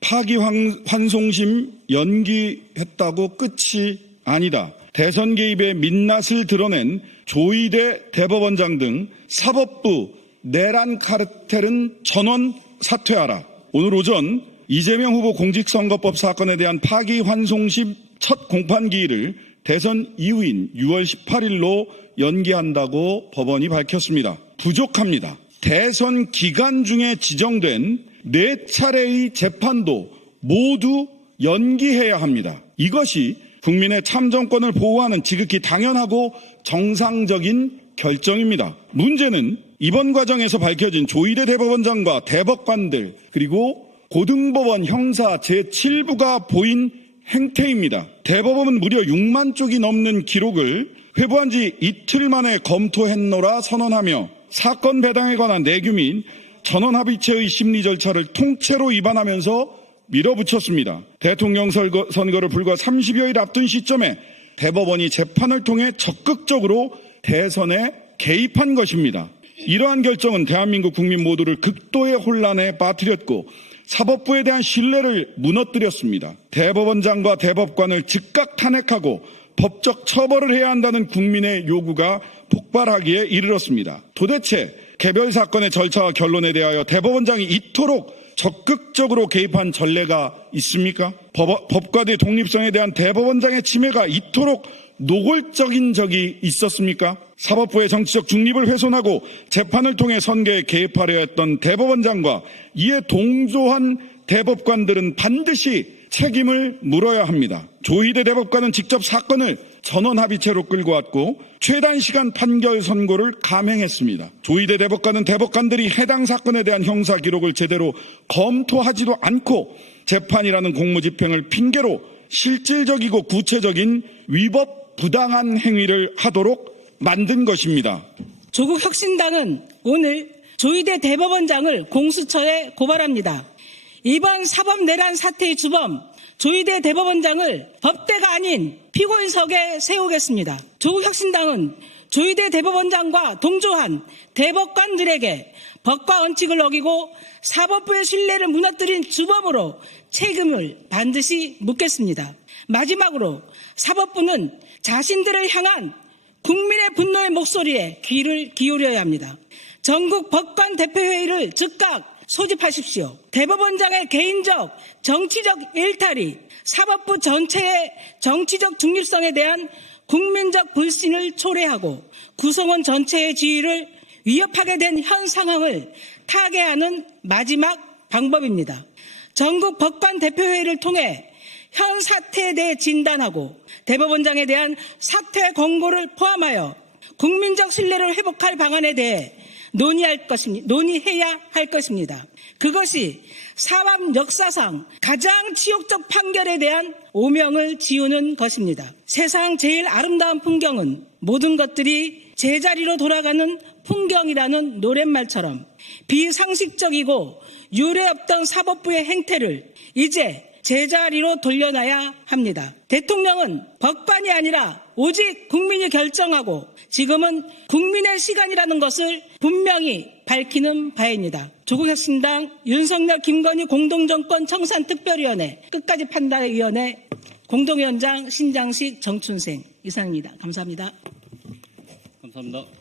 파기환송심 연기했다고 끝이 아니다. 대선 개입의 민낯을 드러낸 조이대 대법원장 등 사법부 내란 카르텔은 전원 사퇴하라. 오늘 오전 이재명 후보 공직선거법 사건에 대한 파기환송심 첫 공판기일을 대선 이후인 6월 18일로 연기한다고 법원이 밝혔습니다. 부족합니다. 대선 기간 중에 지정된 4차례의 재판도 모두 연기해야 합니다. 이것이 국민의 참정권을 보호하는 지극히 당연하고 정상적인 결정입니다. 문제는 이번 과정에서 밝혀진 조이대 대법원장과 대법관들 그리고 고등법원 형사 제7부가 보인 행태입니다. 대법원은 무려 6만 쪽이 넘는 기록을 회부한 지 이틀 만에 검토했노라 선언하며 사건 배당에 관한 내규 및 전원합의체의 심리 절차를 통째로 위반하면서 밀어붙였습니다. 대통령 선거를 불과 30여일 앞둔 시점에 대법원이 재판을 통해 적극적으로 대선에 개입한 것입니다. 이러한 결정은 대한민국 국민 모두를 극도의 혼란에 빠뜨렸고 사법부에 대한 신뢰를 무너뜨렸습니다. 대법원장과 대법관을 즉각 탄핵하고 법적 처벌을 해야 한다는 국민의 요구가 폭발하기에 이르렀습니다. 도대체 개별 사건의 절차와 결론에 대하여 대법원장이 이토록 적극적으로 개입한 전례가 있습니까? 법과의 독립성에 대한 대법원장의 침해가 이토록 노골적인 적이 있었습니까? 사법부의 정치적 중립을 훼손하고 재판을 통해 선거에 개입하려 했던 대법원장과 이에 동조한 대법관들은 반드시 책임을 물어야 합니다. 조희대 대법관은 직접 사건을 전원합의체로 끌고 왔고 최단 시간 판결 선고를 감행했습니다. 조희대 대법관은 대법관들이 해당 사건에 대한 형사 기록을 제대로 검토하지도 않고 재판이라는 공무집행을 핑계로 실질적이고 구체적인 위법 부당한 행위를 하도록 만든 것입니다. 조국 혁신당은 오늘 조희대 대법원장을 공수처에 고발합니다. 이번 사법 내란 사태의 주범 조희대 대법원장을 법대가 아닌 피고인석에 세우겠습니다. 조국 혁신당은 조희대 대법원장과 동조한 대법관들에게 법과 원칙을 어기고 사법부의 신뢰를 무너뜨린 주범으로 책임을 반드시 묻겠습니다. 마지막으로 사법부는 자신들을 향한 국민의 분노의 목소리에 귀를 기울여야 합니다. 전국 법관 대표회의를 즉각 소집하십시오. 대법원장의 개인적 정치적 일탈이 사법부 전체의 정치적 중립성에 대한 국민적 불신을 초래하고 구성원 전체의 지위를 위협하게 된 현 상황을 타개하는 마지막 방법입니다. 전국 법관 대표회의를 통해 현 사태에 대해 진단하고 대법원장에 대한 사퇴 권고를 포함하여 국민적 신뢰를 회복할 방안에 대해 논의해야 할 것입니다. 그것이 사법 역사상 가장 치욕적 판결에 대한 오명을 지우는 것입니다. 세상 제일 아름다운 풍경은 모든 것들이 제자리로 돌아가는 풍경이라는 노랫말처럼 비상식적이고 유례 없던 사법부의 행태를 이제 제자리로 돌려놔야 합니다. 대통령은 법관이 아니라 오직 국민이 결정하고 지금은 국민의 시간이라는 것을 분명히 밝히는 바입니다. 조국혁신당 윤석열 김건희 공동정권 청산특별위원회 끝까지 판단위원회 공동위원장 신장식 정춘생 이상입니다. 감사합니다. 감사합니다.